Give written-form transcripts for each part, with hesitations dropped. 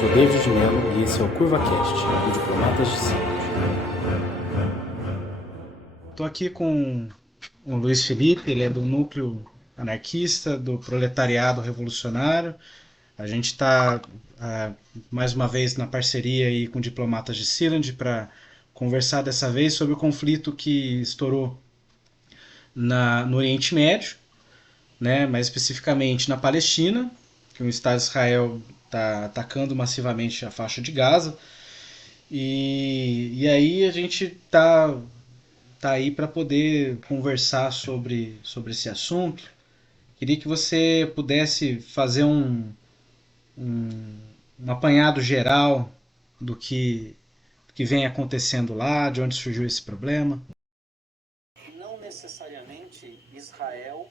sou David de Mello e esse é o CurvaCast, do Diplomatas de Sempre. Estou aqui com o Luiz Felipe, ele é do Núcleo Anarquista, do Proletariado Revolucionário. A gente está, mais uma vez, na parceria aí com Diplomatas de Sealand para conversar dessa vez sobre o conflito que estourou no Oriente Médio, né, mais especificamente na Palestina, que o Estado de Israel está atacando massivamente a faixa de Gaza. E aí a gente tá aí para poder conversar sobre esse assunto. Queria que você pudesse fazer um, um apanhado geral do que vem acontecendo lá, de onde surgiu esse problema. Não necessariamente Israel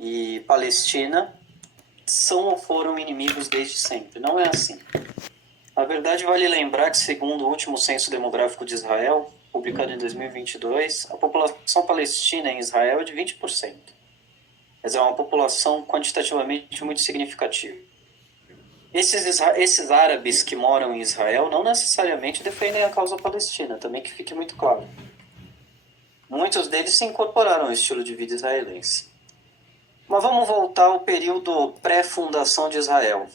e Palestina são ou foram inimigos desde sempre. Não é assim. Na verdade, vale lembrar que, segundo o último censo demográfico de Israel, publicado em 2022, a população palestina em Israel é de 20%. Mas é uma população quantitativamente muito significativa. Esses árabes que moram em Israel não necessariamente defendem a causa palestina, também que fique muito claro. Muitos deles se incorporaram ao estilo de vida israelense. Mas vamos voltar ao período pré-fundação de Israel.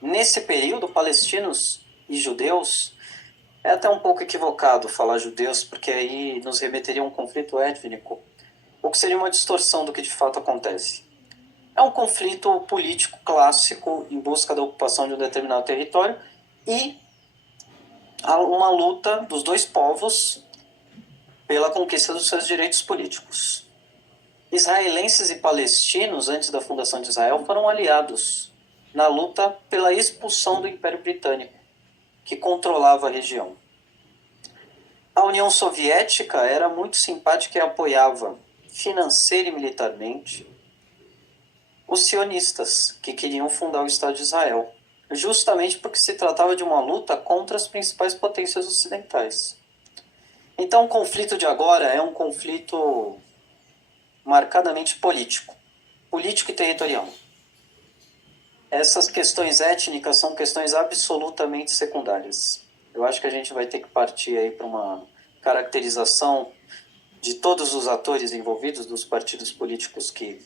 Nesse período, palestinos e judeus, é até um pouco equivocado falar judeus, porque aí nos remeteria a um conflito étnico, o que seria uma distorção do que de fato acontece. É um conflito político clássico em busca da ocupação de um determinado território e uma luta dos dois povos pela conquista dos seus direitos políticos. Israelenses e palestinos, antes da fundação de Israel, foram aliados na luta pela expulsão do Império Britânico, que controlava a região. A União Soviética era muito simpática e apoiava financeira e militarmente os sionistas, que queriam fundar o Estado de Israel, justamente porque se tratava de uma luta contra as principais potências ocidentais. Então, o conflito de agora é um conflito marcadamente político e territorial. Essas questões étnicas são questões absolutamente secundárias. Eu acho que a gente vai ter que partir aí para uma caracterização de todos os atores envolvidos, dos partidos políticos que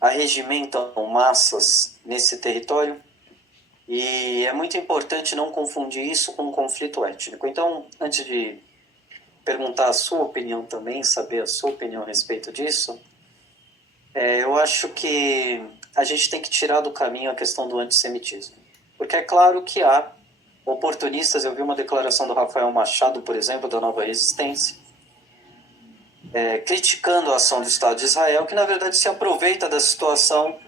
arregimentam massas nesse território. E é muito importante não confundir isso com um conflito étnico. Então, antes de perguntar a sua opinião também, saber a sua opinião a respeito disso, eu acho que a gente tem que tirar do caminho a questão do antissemitismo. Porque é claro que há oportunistas, eu vi uma declaração do Rafael Machado, por exemplo, da Nova Resistência, criticando a ação do Estado de Israel, que na verdade se aproveita da situação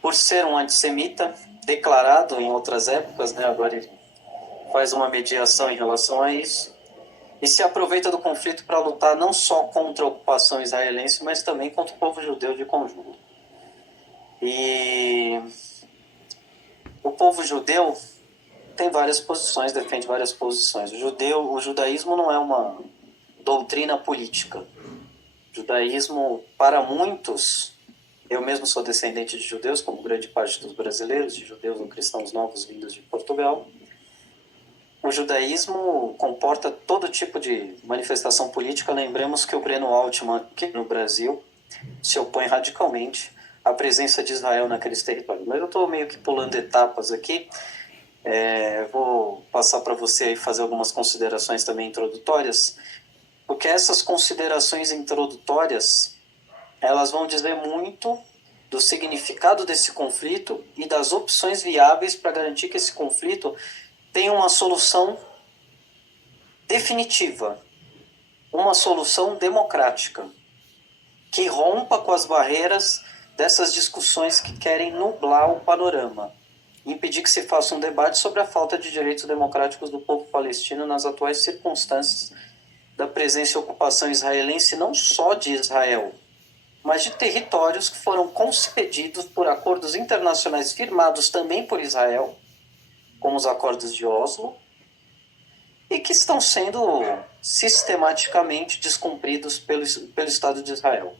por ser um antissemita, declarado em outras épocas, né? Agora ele faz uma mediação em relação a isso, e se aproveita do conflito para lutar não só contra a ocupação israelense, mas também contra o povo judeu de conjunto. E o povo judeu tem várias posições, defende várias posições. O judaísmo não é uma doutrina política. O judaísmo, para muitos, eu mesmo sou descendente de judeus, como grande parte dos brasileiros, de judeus ou cristãos novos vindos de Portugal. O judaísmo comporta todo tipo de manifestação política. Lembremos que o Breno Altman, aqui no Brasil, se opõe radicalmente à presença de Israel naqueles territórios. Mas eu estou meio que pulando etapas aqui. Vou passar para você aí fazer algumas considerações também introdutórias, porque essas considerações introdutórias, elas vão dizer muito do significado desse conflito e das opções viáveis para garantir que esse conflito tenha uma solução definitiva, uma solução democrática, que rompa com as barreiras dessas discussões que querem nublar o panorama, impedir que se faça um debate sobre a falta de direitos democráticos do povo palestino nas atuais circunstâncias da presença e ocupação israelense, não só de Israel, mas de territórios que foram concedidos por acordos internacionais firmados também por Israel, como os acordos de Oslo, e que estão sendo sistematicamente descumpridos pelo Estado de Israel.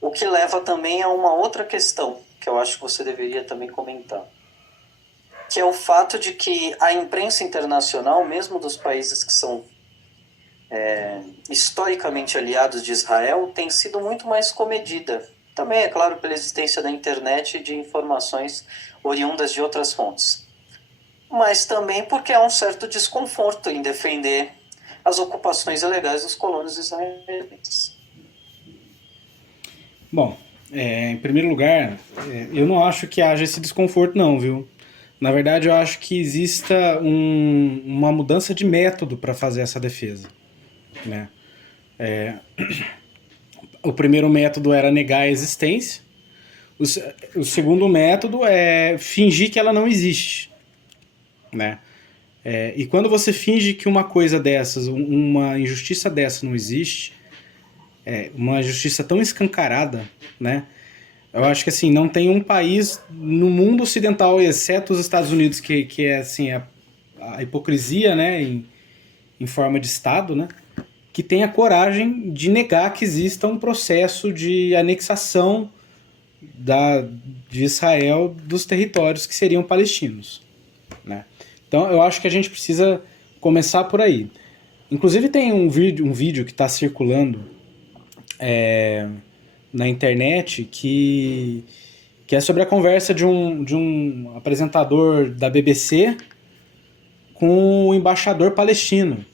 O que leva também a uma outra questão, que eu acho que você deveria também comentar, que é o fato de que a imprensa internacional, mesmo dos países que são historicamente aliados de Israel, tem sido muito mais comedida. Também, é claro, pela existência da internet e de informações oriundas de outras fontes. Mas também porque há um certo desconforto em defender as ocupações ilegais dos colonos israelenses. Bom, em primeiro lugar, eu não acho que haja esse desconforto não, viu? Na verdade, eu acho que exista uma mudança de método para fazer essa defesa, né? O primeiro método era negar a existência, o segundo método é fingir que ela não existe, né? E quando você finge que uma coisa dessas, uma injustiça dessa não existe, uma injustiça tão escancarada, né? Eu acho que assim, não tem um país no mundo ocidental, exceto os Estados Unidos, que é assim, a hipocrisia, né, em forma de Estado, né, que tenha coragem de negar que exista um processo de anexação de Israel dos territórios que seriam palestinos, né? Então eu acho que a gente precisa começar por aí. Inclusive tem um vídeo que está circulando na internet que é sobre a conversa de um apresentador da BBC com o embaixador palestino.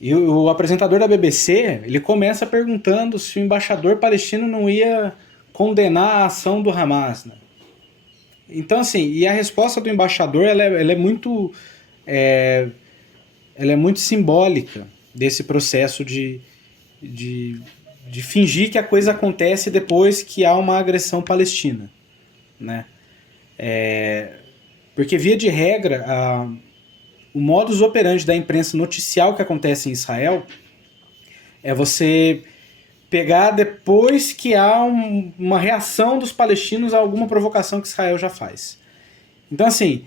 E o apresentador da BBC, ele começa perguntando se o embaixador palestino não ia condenar a ação do Hamas, né? Então, assim, e a resposta do embaixador, ela é muito simbólica desse processo de fingir que a coisa acontece depois que há uma agressão palestina, né? Porque, via de regra, o modus operandi da imprensa noticial que acontece em Israel é você pegar depois que há uma reação dos palestinos a alguma provocação que Israel já faz. Então, assim,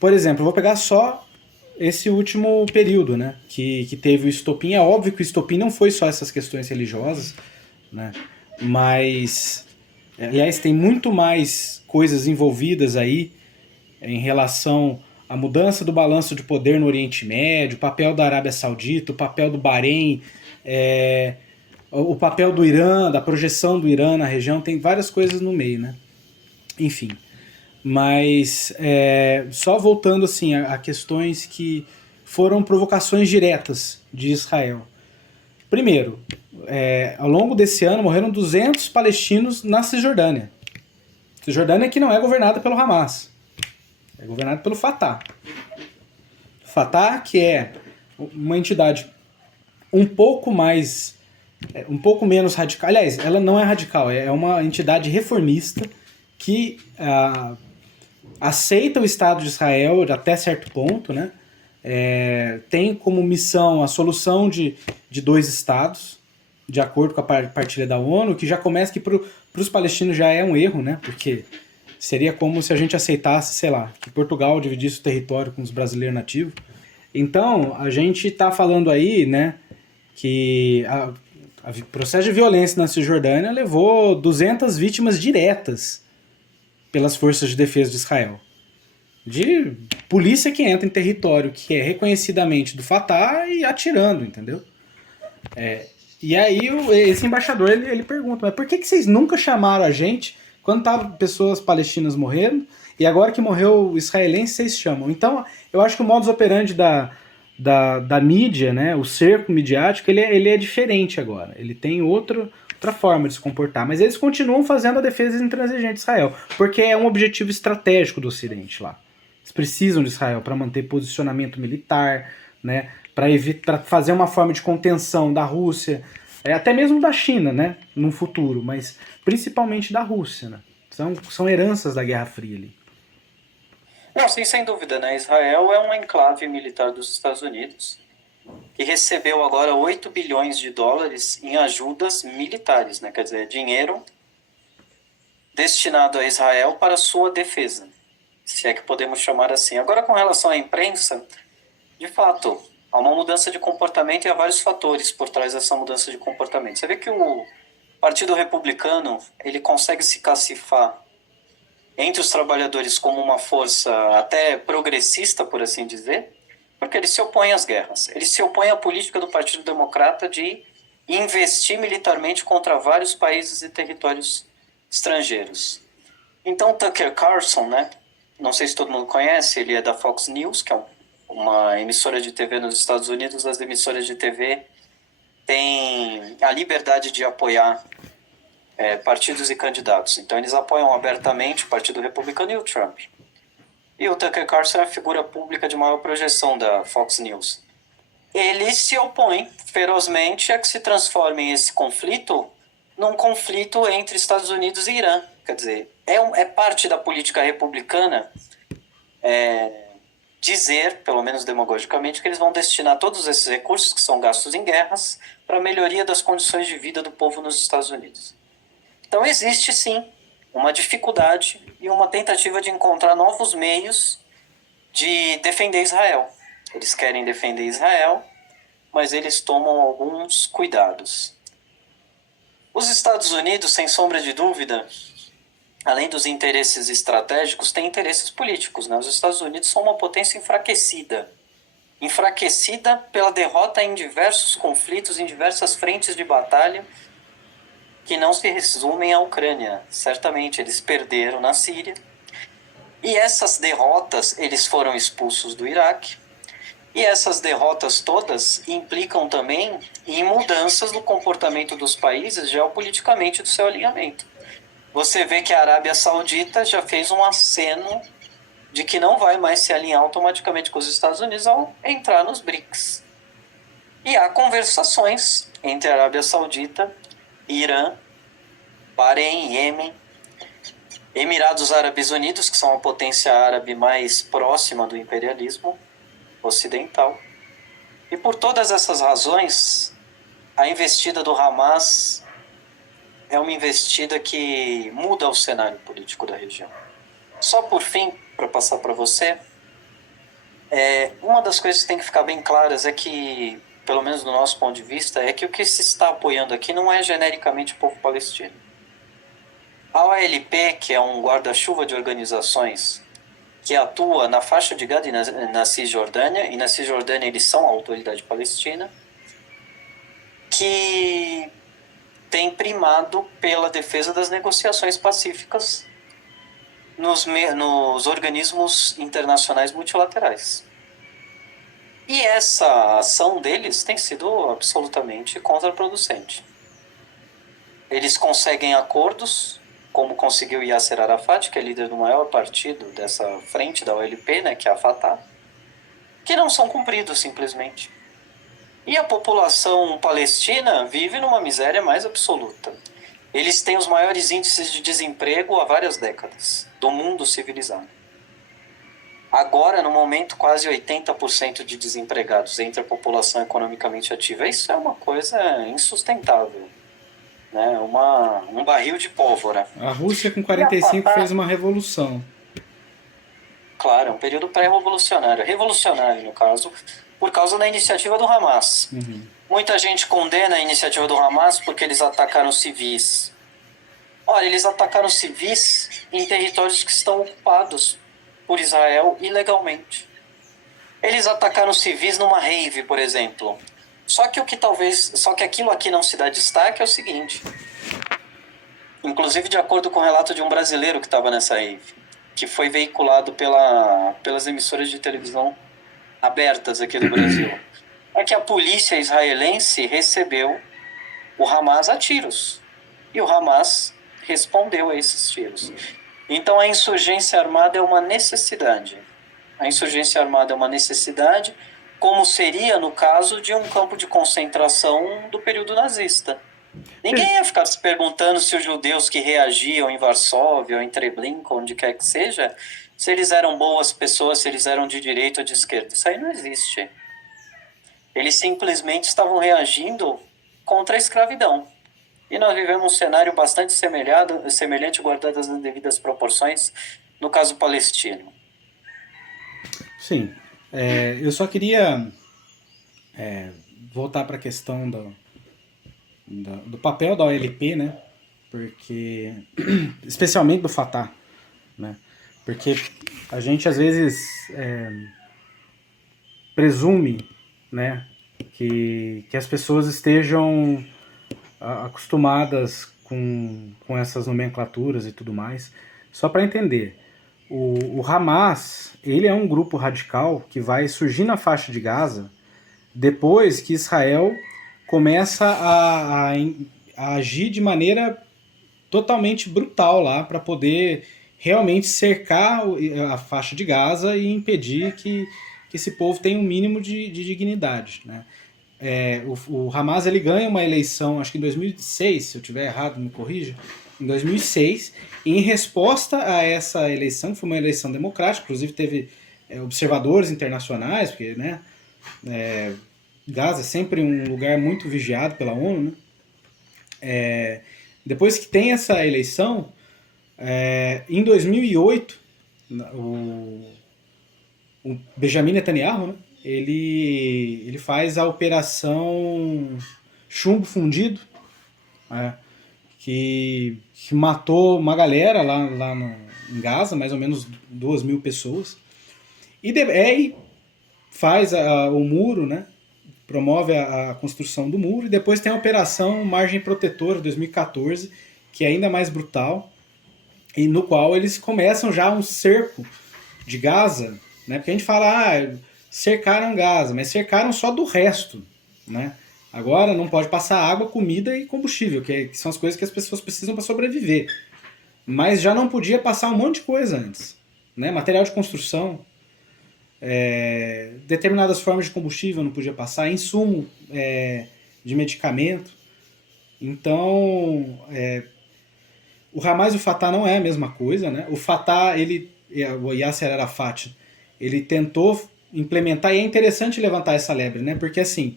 por exemplo, eu vou pegar só esse último período, né, que teve o estopim. É óbvio que o estopim não foi só essas questões religiosas, né, mas, aliás, tem muito mais coisas envolvidas aí em relação à mudança do balanço de poder no Oriente Médio, o papel da Arábia Saudita, o papel do Bahrein, o papel do Irã, da projeção do Irã na região, tem várias coisas no meio, né? Enfim. Mas só voltando assim a questões que foram provocações diretas de Israel. Primeiro, ao longo desse ano morreram 200 palestinos na Cisjordânia. Cisjordânia que não é governada pelo Hamas, é governada pelo Fatah. Fatah, que é uma entidade um pouco menos radical. Aliás, ela não é radical, é uma entidade reformista que aceita o Estado de Israel até certo ponto, né? Tem como missão a solução de dois estados, de acordo com a partilha da ONU, que já começa que para os palestinos já é um erro, né? Porque seria como se a gente aceitasse, sei lá, que Portugal dividisse o território com os brasileiros nativos. Então, a gente está falando aí, né, que o processo de violência na Cisjordânia levou 200 vítimas diretas pelas forças de defesa de Israel. De polícia que entra em território que é reconhecidamente do Fatah e atirando, entendeu? E aí esse embaixador ele pergunta, mas por que vocês nunca chamaram a gente quando estavam pessoas palestinas morrendo e agora que morreu o israelense vocês chamam? Então eu acho que o modus operandi da mídia, né, o cerco midiático, ele é diferente agora. Ele tem outra forma de se comportar. Mas eles continuam fazendo a defesa intransigente de Israel, porque é um objetivo estratégico do Ocidente lá. Eles precisam de Israel para manter posicionamento militar, né, para fazer uma forma de contenção da Rússia, até mesmo da China, né, no futuro, mas principalmente da Rússia. Né? São heranças da Guerra Fria ali. Não, sim, sem dúvida, né? Israel é um enclave militar dos Estados Unidos e recebeu agora 8 bilhões de dólares em ajudas militares, né? Quer dizer, dinheiro destinado a Israel para sua defesa, se é que podemos chamar assim. Agora, com relação à imprensa, de fato, há uma mudança de comportamento e há vários fatores por trás dessa mudança de comportamento. Você vê que O Partido Republicano, ele consegue se cacifar entre os trabalhadores como uma força até progressista, por assim dizer, porque ele se opõe às guerras. Ele se opõe à política do Partido Democrata de investir militarmente contra vários países e territórios estrangeiros. Então, Tucker Carlson, né? Não sei se todo mundo conhece, ele é da Fox News, que é uma emissora de TV nos Estados Unidos. As emissoras de TV têm a liberdade de apoiar partidos e candidatos. Então, eles apoiam abertamente o Partido Republicano e o Trump. E o Tucker Carlson é a figura pública de maior projeção da Fox News. Ele se opõe ferozmente a que se transforme esse conflito num conflito entre Estados Unidos e Irã. Quer dizer, é parte da política republicana dizer, pelo menos demagogicamente, que eles vão destinar todos esses recursos que são gastos em guerras para a melhoria das condições de vida do povo nos Estados Unidos. Então existe sim uma dificuldade e uma tentativa de encontrar novos meios de defender Israel. Eles querem defender Israel, mas eles tomam alguns cuidados. Os Estados Unidos, sem sombra de dúvida, além dos interesses estratégicos, têm interesses políticos, né? Os Estados Unidos são uma potência enfraquecida. Enfraquecida pela derrota em diversos conflitos, em diversas frentes de batalha, que não se resumem à Ucrânia. Certamente eles perderam na Síria. E essas derrotas, eles foram expulsos do Iraque. E essas derrotas todas implicam também em mudanças no comportamento dos países geopoliticamente do seu alinhamento. Você vê que a Arábia Saudita já fez um aceno de que não vai mais se alinhar automaticamente com os Estados Unidos ao entrar nos BRICS. E há conversações entre a Arábia Saudita, Irã, Bahrein, Iêmen, Emirados Árabes Unidos, que são a potência árabe mais próxima do imperialismo ocidental. E por todas essas razões, a investida do Hamas é uma investida que muda o cenário político da região. Só por fim, para passar para você, uma das coisas que tem que ficar bem claras é que, pelo menos do nosso ponto de vista, é que o que se está apoiando aqui não é genericamente o povo palestino. A OLP, que é um guarda-chuva de organizações que atua na faixa de Gaza e na Cisjordânia, e na Cisjordânia eles são a autoridade palestina, que tem primado pela defesa das negociações pacíficas nos organismos internacionais multilaterais. E essa ação deles tem sido absolutamente contraproducente. Eles conseguem acordos, como conseguiu Yasser Arafat, que é líder do maior partido dessa frente da OLP, né, que é a Fatah, que não são cumpridos simplesmente. E a população palestina vive numa miséria mais absoluta. Eles têm os maiores índices de desemprego há várias décadas, do mundo civilizado. Agora, no momento, quase 80% de desempregados entre a população economicamente ativa. Isso é uma coisa insustentável. Né? Um barril de pólvora. A Rússia, com 45, fez uma revolução. Claro, é um período pré-revolucionário. Revolucionário, no caso, por causa da iniciativa do Hamas. Uhum. Muita gente condena a iniciativa do Hamas porque eles atacaram civis. Olha, eles atacaram civis em territórios que estão ocupados por Israel ilegalmente. Eles atacaram civis numa rave, por exemplo. Só que aquilo aqui não se dá destaque é o seguinte. Inclusive de acordo com o relato de um brasileiro que estava nessa rave, que foi veiculado pelas emissoras de televisão abertas aqui do Brasil, é que a polícia israelense recebeu o Hamas a tiros. E o Hamas respondeu a esses tiros. Então a insurgência armada é uma necessidade. A insurgência armada é uma necessidade, como seria no caso de um campo de concentração do período nazista. Ninguém ia ficar se perguntando se os judeus que reagiam em Varsóvia ou em Treblinka, onde quer que seja, se eles eram boas pessoas, se eles eram de direita ou de esquerda. Isso aí não existe. Eles simplesmente estavam reagindo contra a escravidão. E nós vivemos um cenário bastante semelhante, guardadas as devidas proporções, no caso palestino. Sim. Eu só queria voltar para a questão do papel da OLP, né? Porque, especialmente do Fatah, né? Porque a gente às vezes presume, né, que as pessoas estejam acostumadas com essas nomenclaturas e tudo mais. Só para entender, o Hamas, ele é um grupo radical que vai surgir na faixa de Gaza depois que Israel começa a agir de maneira totalmente brutal lá para poder realmente cercar a faixa de Gaza e impedir que esse povo tenha um mínimo de dignidade, né? O Hamas ele ganha uma eleição, acho que em 2006, se eu estiver errado, me corrija, em 2006, e em resposta a essa eleição, que foi uma eleição democrática, inclusive teve observadores internacionais, porque, né, Gaza é sempre um lugar muito vigiado pela ONU, né? Depois que tem essa eleição, em 2008, o Benjamin Netanyahu, né, ele faz a operação Chumbo Fundido, que matou uma galera lá em Gaza, mais ou menos 2.000 pessoas, e faz o muro, né, promove a construção do muro, e depois tem a operação Margem Protetora, 2014, que é ainda mais brutal, e no qual eles começam já um cerco de Gaza, né, porque a gente fala, cercaram Gaza, mas cercaram só do resto, né? Agora não pode passar água, comida e combustível, que são as coisas que as pessoas precisam para sobreviver. Mas já não podia passar um monte de coisa antes, né? Material de construção, determinadas formas de combustível não podia passar, insumo de medicamento. Então, o Hamas e o Fatah não é a mesma coisa, né? O Fatah, o Yasser Arafat, ele tentou implementar, e é interessante levantar essa lebre, né? Porque assim,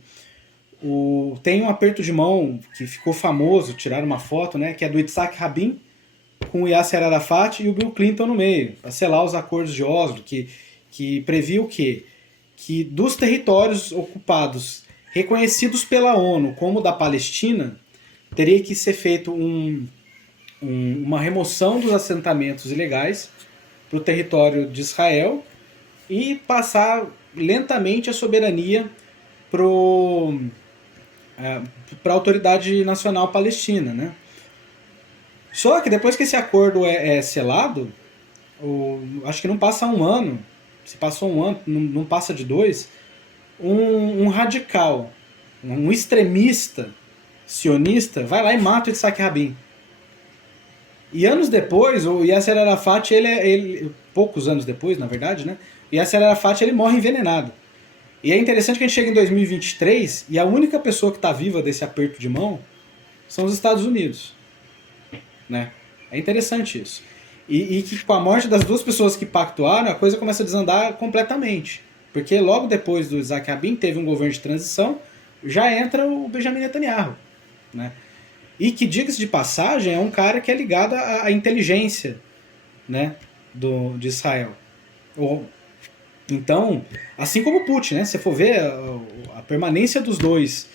tem um aperto de mão que ficou famoso, tiraram uma foto, né? Que é do Yitzhak Rabin com o Yasser Arafat e o Bill Clinton no meio, para selar os acordos de Oslo, que previa o quê? Que dos territórios ocupados, reconhecidos pela ONU como da Palestina, teria que ser feito uma remoção dos assentamentos ilegais para o território de Israel e passar lentamente a soberania para a Autoridade Nacional Palestina, né? Só que depois que esse acordo é selado, acho que não passa um ano, se passou um ano, não passa de 2, um radical, um extremista sionista vai lá e mata o Yitzhak Rabin. E anos depois, o Yasser Arafat, poucos anos depois, na verdade, né? O Yasser Arafat ele morre envenenado. E é interessante que a gente chega em 2023 e a única pessoa que está viva desse aperto de mão são os Estados Unidos, né? É interessante isso. E que com a morte das duas pessoas que pactuaram, a coisa começa a desandar completamente. Porque logo depois do Isaac Rabin, teve um governo de transição, já entra o Benjamin Netanyahu, né? E que, diga-se de passagem, é um cara que é ligado à inteligência, né, de Israel. Então, assim como o Putin, né? Se você for ver, a permanência dos dois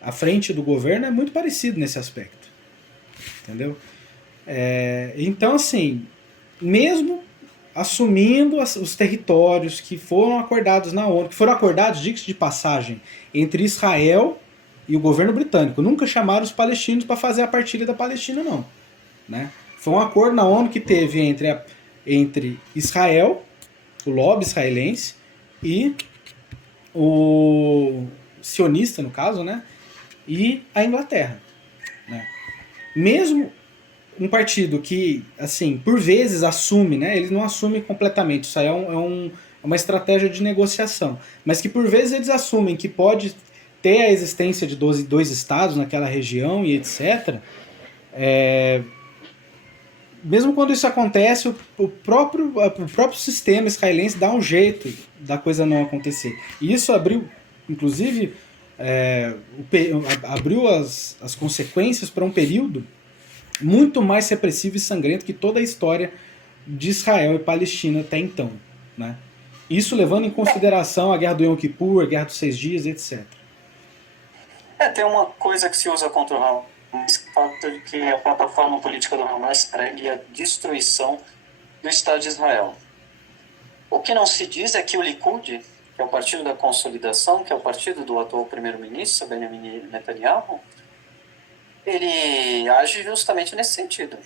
à frente do governo é muito parecido nesse aspecto. Entendeu? Então, assim, mesmo assumindo os territórios que foram acordados na ONU, que foram acordados, diga-se de passagem, entre Israel e o governo britânico. Nunca chamaram os palestinos para fazer a partilha da Palestina, não. Né? Foi um acordo na ONU que teve entre Israel, o lobby israelense, e o sionista, no caso, né? E a Inglaterra. Né? Mesmo um partido que, assim, por vezes assume, né? Eles não assumem completamente, isso aí é uma estratégia de negociação, mas que por vezes eles assumem que pode ter a existência de dois estados naquela região e etc. Mesmo quando isso acontece, o próprio sistema israelense dá um jeito da coisa não acontecer. E isso abriu, inclusive, abriu as consequências para um período muito mais repressivo e sangrento que toda a história de Israel e Palestina até então. Né? Isso levando em consideração a Guerra do Yom Kippur, a Guerra dos 6 Dias, etc. Tem uma coisa que se usa contra o Hamas, o fato de que a plataforma política do Hamas pregue a destruição do Estado de Israel. O que não se diz é que o Likud, que é o partido da consolidação, que é o partido do atual primeiro-ministro, Benjamin Netanyahu, ele age justamente nesse sentido.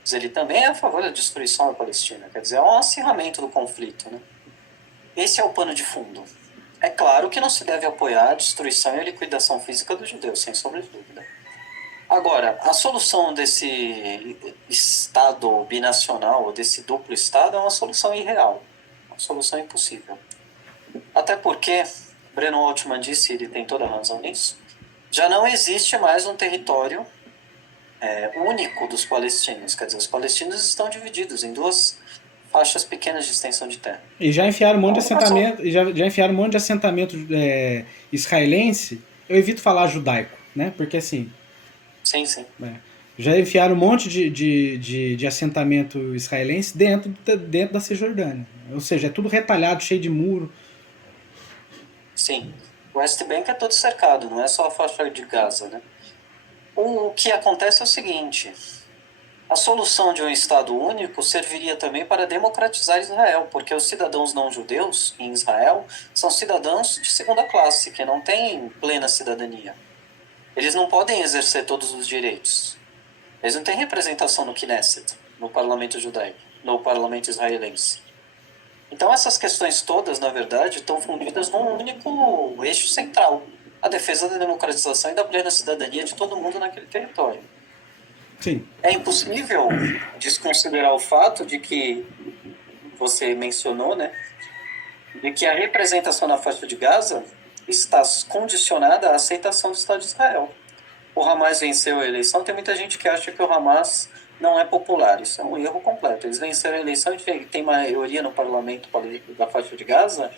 Mas ele também é a favor da destruição da Palestina, quer dizer, é um acirramento do conflito, né? Esse é o pano de fundo. É claro que não se deve apoiar a destruição e a liquidação física dos judeus, sem sombra de dúvida. Agora, a solução desse Estado binacional, ou desse duplo Estado, é uma solução irreal, uma solução impossível. Até porque, Breno Altman disse, e ele tem toda a razão nisso, já não existe mais um território único dos palestinos. Quer dizer, os palestinos estão divididos em duas faixas pequenas de extensão de terra. E já enfiaram um monte de assentamento, já enfiaram um monte de assentamento israelense. Eu evito falar judaico, né? Porque assim. Sim, sim. Já enfiaram um monte de assentamento israelense dentro da Cisjordânia. Ou seja, é tudo retalhado, cheio de muro. Sim. O West Bank é todo cercado, não é só a faixa de Gaza, né? O que acontece é o seguinte: a solução de um Estado único serviria também para democratizar Israel, porque os cidadãos não judeus em Israel são cidadãos de segunda classe, que não têm plena cidadania. Eles não podem exercer todos os direitos. Eles não têm representação no Knesset, no parlamento judaico, no parlamento israelense. Então essas questões todas, na verdade, estão fundidas num único eixo central: a defesa da democratização e da plena cidadania de todo mundo naquele território. Sim. É impossível desconsiderar o fato de que, você mencionou, né, de que a representação na faixa de Gaza está condicionada à aceitação do Estado de Israel. O Hamas venceu a eleição, tem muita gente que acha que o Hamas não é popular. Isso é um erro completo. Eles venceram a eleição e tem maioria no parlamento da faixa de Gaza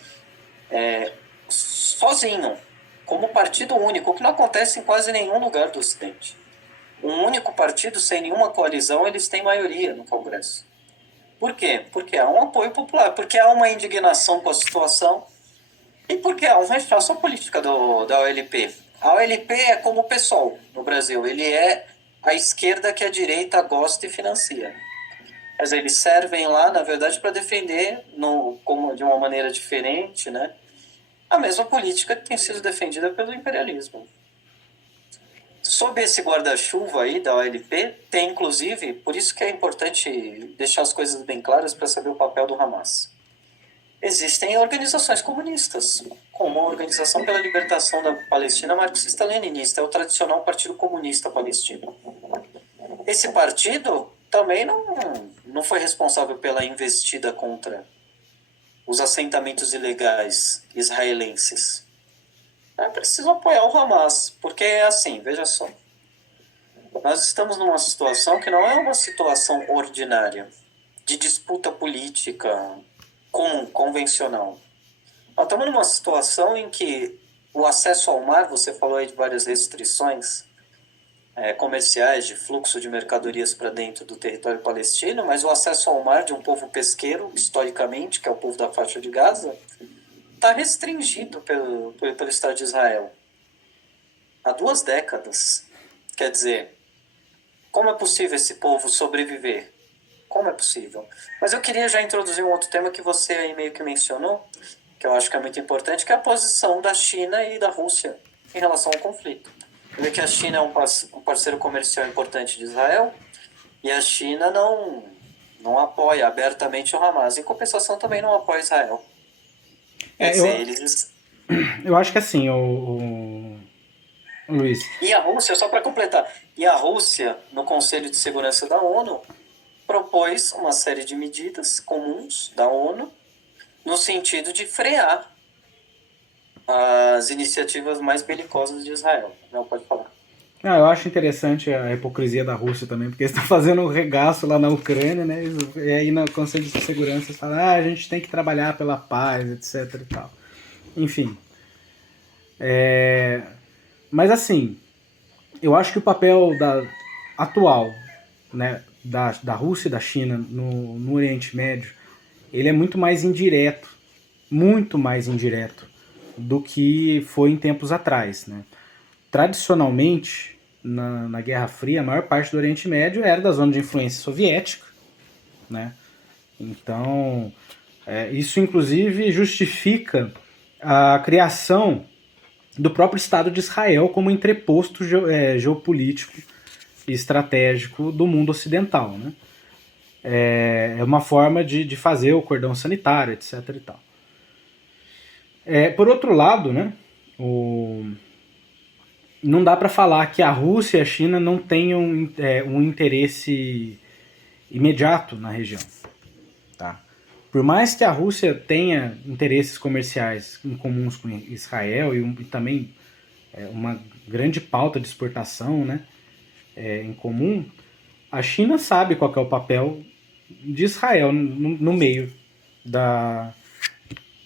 sozinho, como partido único, o que não acontece em quase nenhum lugar do Ocidente. Um único partido, sem nenhuma coalizão, eles têm maioria no Congresso. Por quê? Porque há um apoio popular, porque há uma indignação com a situação e porque há um rechaço à política da OLP. A OLP é como o PSOL no Brasil, ele é a esquerda que a direita gosta e financia. Mas eles servem lá, na verdade, para defender, como de uma maneira diferente, né, a mesma política que tem sido defendida pelo imperialismo. Sob esse guarda-chuva aí da OLP, tem inclusive, por isso que é importante deixar as coisas bem claras para saber o papel do Hamas. Existem organizações comunistas, como a Organização pela Libertação da Palestina Marxista-Leninista, é o tradicional Partido Comunista Palestino. Esse partido também não foi responsável pela investida contra os assentamentos ilegais israelenses. É preciso apoiar o Hamas, porque é assim, veja só. Nós estamos numa situação que não é uma situação ordinária, de disputa política comum, convencional. Nós estamos numa situação em que o acesso ao mar, você falou aí de várias restrições comerciais, de fluxo de mercadorias para dentro do território palestino, mas o acesso ao mar de um povo pesqueiro, historicamente, que é o povo da faixa de Gaza, está restringido pelo Estado de Israel há 2 décadas. Quer dizer, como é possível esse povo sobreviver? Como é possível? Mas eu queria já introduzir um outro tema que você aí meio que mencionou, que eu acho que é muito importante, que é a posição da China e da Rússia em relação ao conflito. Porque que a China é um parceiro comercial importante de Israel e a China não apoia abertamente o Hamas. Em compensação, também não apoia Israel. Eu acho que assim, o Luiz. E a Rússia, só para completar, a Rússia, no Conselho de Segurança da ONU, propôs uma série de medidas comuns da ONU no sentido de frear as iniciativas mais belicosas de Israel. Não, pode falar. Eu acho interessante a hipocrisia da Rússia também, porque eles estão fazendo um regaço lá na Ucrânia, né? E aí no Conselho de Segurança eles falam, a gente tem que trabalhar pela paz, etc e tal. Enfim. Mas assim, eu acho que o papel atual, né, da Rússia e da China no Oriente Médio, ele é muito mais indireto do que foi em tempos atrás, né? tradicionalmente, na Guerra Fria, a maior parte do Oriente Médio era da zona de influência soviética, né? Então, isso inclusive justifica a criação do próprio Estado de Israel como entreposto geopolítico e estratégico do mundo ocidental, né? É uma forma de fazer o cordão sanitário, etc. e tal. Por outro lado, né, não dá para falar que a Rússia e a China não tenham um interesse imediato na região. Tá? Por mais que a Rússia tenha interesses comerciais em comuns com Israel e também uma grande pauta de exportação, né, em comum, a China sabe qual que é o papel de Israel no meio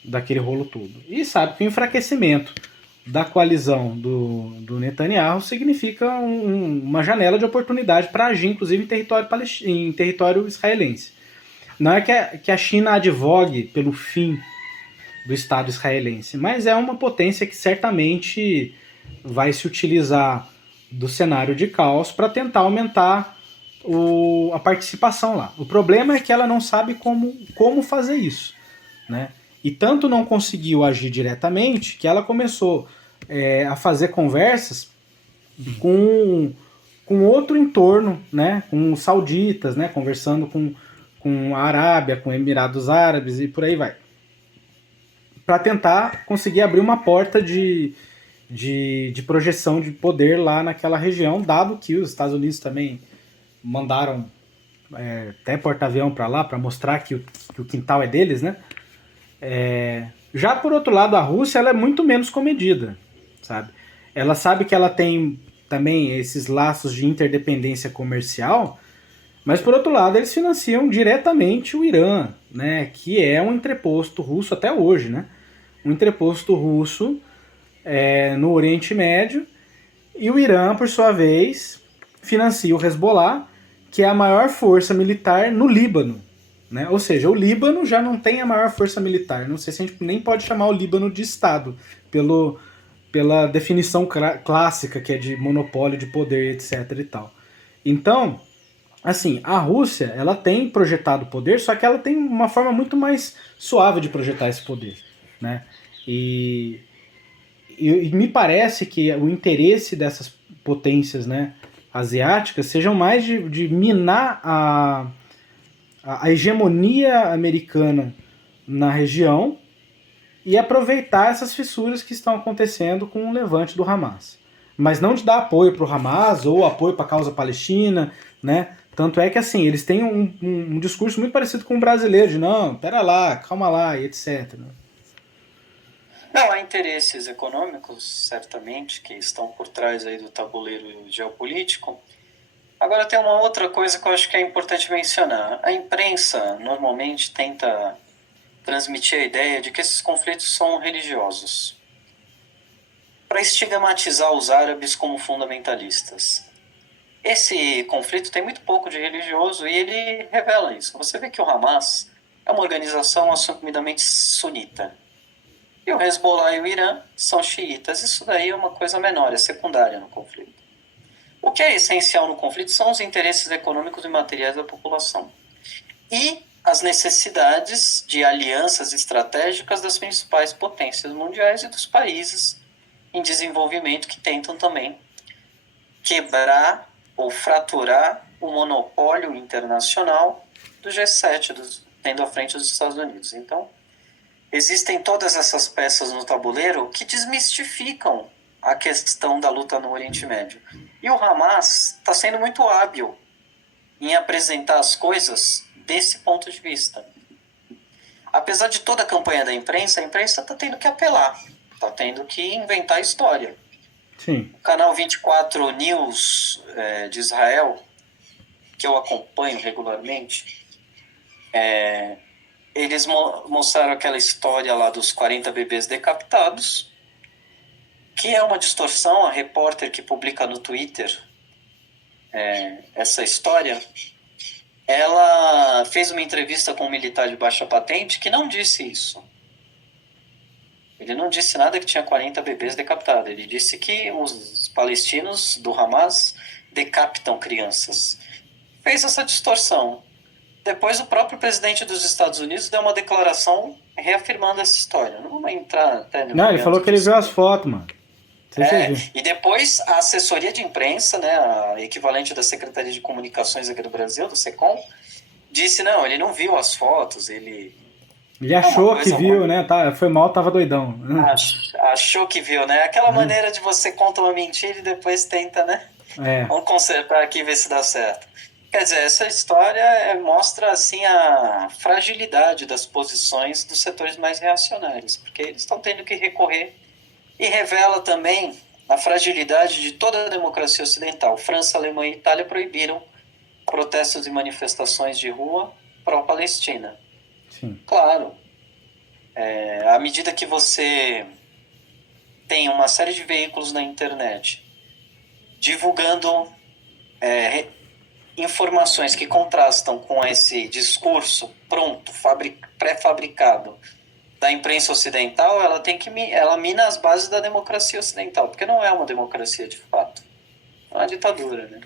daquele rolo todo. E sabe que o enfraquecimento da coalizão do Netanyahu significa uma janela de oportunidade para agir, inclusive em território israelense. Não é que a China advogue pelo fim do Estado israelense, mas é uma potência que certamente vai se utilizar do cenário de caos para tentar aumentar a participação lá. O problema é que ela não sabe como fazer isso, né? E tanto não conseguiu agir diretamente que ela começou a fazer conversas com outro entorno, né? Com os sauditas, né? Conversando com a Arábia, com Emirados Árabes e por aí vai. Para tentar conseguir abrir uma porta de projeção de poder lá naquela região, dado que os Estados Unidos também mandaram até porta-avião para lá para mostrar que o quintal é deles, né? Já por outro lado, a Rússia ela é muito menos comedida, sabe? Ela sabe que ela tem também esses laços de interdependência comercial, mas por outro lado eles financiam diretamente o Irã, né? Que é um entreposto russo até hoje, né? Um entreposto russo no Oriente Médio, e o Irã, por sua vez, financia o Hezbollah, que é a maior força militar no Líbano. Né? Ou seja, o Líbano já não tem a maior força militar. Não sei se a gente nem pode chamar o Líbano de Estado, pela definição clássica, que é de monopólio de poder, etc. e tal. Então, assim, a Rússia ela tem projetado poder, só que ela tem uma forma muito mais suave de projetar esse poder. Né? E me parece que o interesse dessas potências, né, asiáticas sejam mais de minar a hegemonia americana na região e aproveitar essas fissuras que estão acontecendo com o levante do Hamas. Mas não de dar apoio para o Hamas ou apoio para a causa palestina, né? Tanto é que assim, eles têm um discurso muito parecido com o brasileiro, de não, pera lá, calma lá, e etc. Não, há interesses econômicos, certamente, que estão por trás aí do tabuleiro geopolítico. Agora tem uma outra coisa que eu acho que é importante mencionar. A imprensa normalmente tenta transmitir a ideia de que esses conflitos são religiosos, para estigmatizar os árabes como fundamentalistas. Esse conflito tem muito pouco de religioso e ele revela isso. Você vê que o Hamas é uma organização assumidamente sunita. E o Hezbollah e o Irã são xiitas. Isso daí é uma coisa menor, é secundária no conflito. O que é essencial no conflito são os interesses econômicos e materiais da população. E as necessidades de alianças estratégicas das principais potências mundiais e dos países em desenvolvimento que tentam também quebrar ou fraturar o monopólio internacional do G7, tendo à frente dos Estados Unidos. Então, existem todas essas peças no tabuleiro que desmistificam a questão da luta no Oriente Médio. E o Hamas está sendo muito hábil em apresentar as coisas desse ponto de vista. Apesar de toda a campanha da imprensa, a imprensa está tendo que apelar, está tendo que inventar história. Sim. O canal 24 News de Israel, que eu acompanho regularmente, eles mostraram aquela história lá dos 40 bebês decapitados, que é uma distorção. A repórter que publica no Twitter essa história, ela fez uma entrevista com um militar de baixa patente que não disse isso. Ele não disse nada que tinha 40 bebês decapitados. Ele disse que os palestinos do Hamas decapitam crianças. Fez essa distorção. Depois o próprio presidente dos Estados Unidos deu uma declaração reafirmando essa história. Não vamos entrar até no Não, ele falou que ele viu as fotos, mano. Não sei se você viu. E depois a assessoria de imprensa, né, a equivalente da Secretaria de Comunicações aqui do Brasil, do SECOM, disse não, ele não viu as fotos, ele achou que viu, né? Foi mal, tava doidão. achou que viu, né? Aquela maneira de você conta uma mentira e depois tenta, né? Vamos consertar aqui e ver se dá certo. Quer dizer, essa história mostra assim a fragilidade das posições dos setores mais reacionários, porque eles estão tendo que recorrer, e revela também a fragilidade de toda a democracia ocidental. França, Alemanha e Itália proibiram protestos e manifestações de rua pró-Palestina. Sim. Claro, à medida que você tem uma série de veículos na internet divulgando informações que contrastam com esse discurso pronto, pré-fabricado da imprensa ocidental, ela mina as bases da democracia ocidental, porque não é uma democracia de fato, é uma ditadura, né?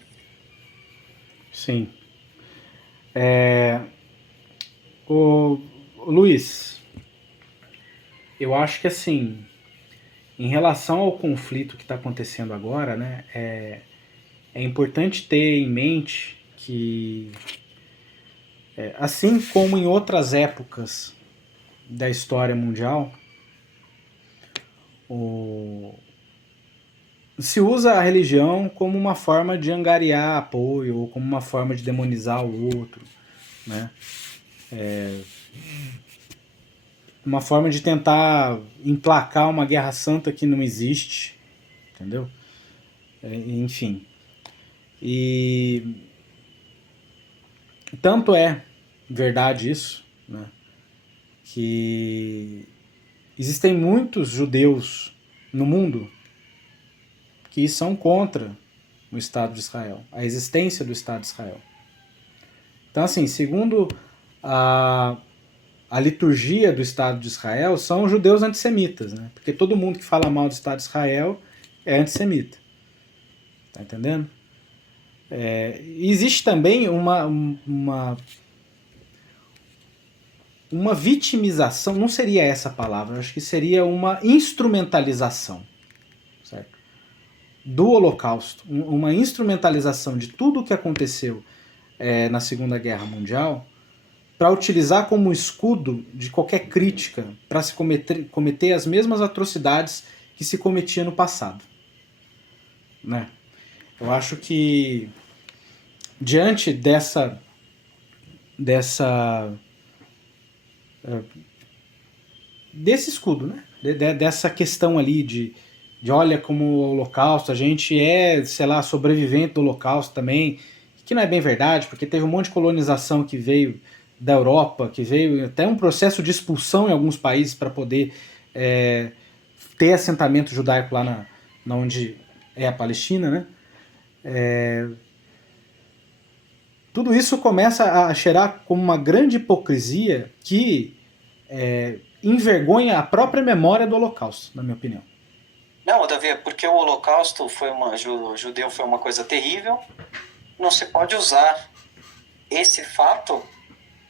Sim. O Luiz, eu acho que assim, em relação ao conflito que está acontecendo agora, né, é importante ter em mente que, assim como em outras épocas da história mundial, se usa a religião como uma forma de angariar apoio, ou como uma forma de demonizar o outro, né? Uma forma de tentar emplacar uma guerra santa que não existe, entendeu? Enfim. E tanto é verdade isso, né, que existem muitos judeus no mundo que são contra o Estado de Israel, a existência do Estado de Israel. Então, assim, segundo a liturgia do Estado de Israel, são judeus antissemitas, né? Porque todo mundo que fala mal do Estado de Israel é antissemita. Tá entendendo? Existe também uma vitimização, não seria essa a palavra, acho que seria uma instrumentalização, certo? Do Holocausto, uma instrumentalização de tudo o que aconteceu na Segunda Guerra Mundial para utilizar como escudo de qualquer crítica para se cometer as mesmas atrocidades que se cometia no passado, né? Eu acho que diante desse escudo, né? Dessa questão ali de olha como o Holocausto, a gente sei lá, sobrevivente do Holocausto também, que não é bem verdade, porque teve um monte de colonização que veio da Europa, que veio até um processo de expulsão em alguns países para poder ter assentamento judaico lá na onde é a Palestina, né? Tudo isso começa a cheirar como uma grande hipocrisia que envergonha a própria memória do Holocausto, na minha opinião. Não, Davi, porque o Holocausto o judeu foi uma coisa terrível, não se pode usar esse fato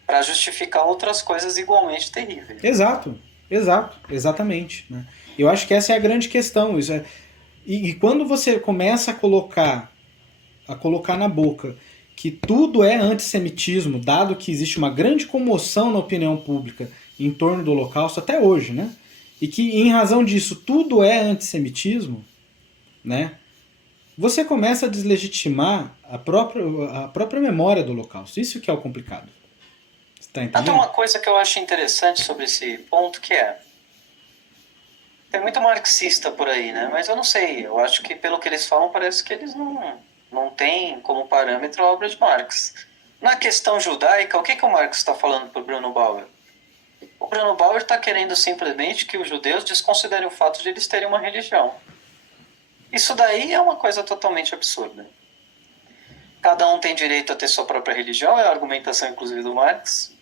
para justificar outras coisas igualmente terríveis. Exatamente. Né? Eu acho que essa é a grande questão. E quando você começa a colocar na boca que tudo é antissemitismo, dado que existe uma grande comoção na opinião pública em torno do Holocausto até hoje, né? E que em razão disso tudo é antissemitismo, né? Você começa a deslegitimar a própria memória do Holocausto. Isso que é o complicado. Você tá entendendo? Tem uma coisa que eu acho interessante sobre esse ponto que tem muito marxista por aí, né? Mas eu não sei, eu acho que pelo que eles falam parece que eles não têm como parâmetro a obra de Marx. Na questão judaica, o que o Marx está falando para o Bruno Bauer? O Bruno Bauer está querendo simplesmente que os judeus desconsiderem o fato de eles terem uma religião. Isso daí é uma coisa totalmente absurda. Cada um tem direito a ter sua própria religião, é a argumentação inclusive do Marx.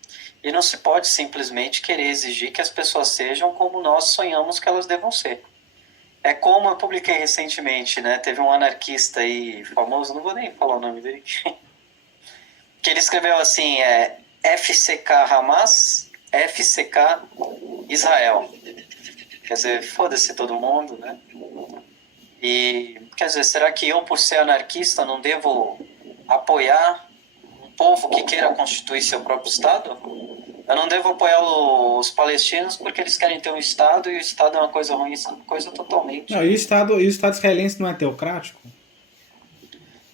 E não se pode simplesmente querer exigir que as pessoas sejam como nós sonhamos que elas devam ser. É como eu publiquei recentemente, né? Teve um anarquista aí famoso, não vou nem falar o nome dele, que ele escreveu assim, FCK Hamas, FCK Israel. Quer dizer, foda-se todo mundo, né? E, quer dizer, será que eu, por ser anarquista, não devo apoiar um povo que queira constituir seu próprio Estado? Eu não devo apoiar os palestinos porque eles querem ter um Estado e o Estado é uma coisa ruim, isso é uma coisa totalmente... Não, e o Estado israelense não é teocrático?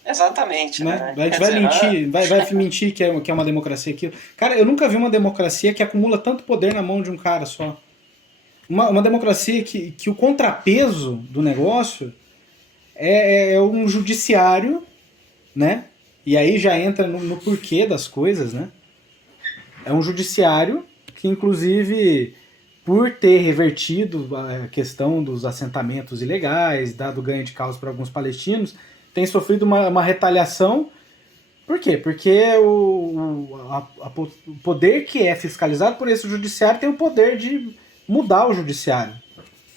Exatamente, Né? né? A gente Quer vai dizer, mentir, vai mentir que é uma democracia aquilo. Cara, eu nunca vi uma democracia que acumula tanto poder na mão de um cara só. Uma democracia que o contrapeso do negócio é um judiciário, né? E aí já entra no porquê das coisas, né? É um judiciário que, inclusive, por ter revertido a questão dos assentamentos ilegais, dado ganho de causa para alguns palestinos, tem sofrido uma retaliação. Por quê? Porque o poder que é fiscalizado por esse judiciário tem o poder de mudar o judiciário.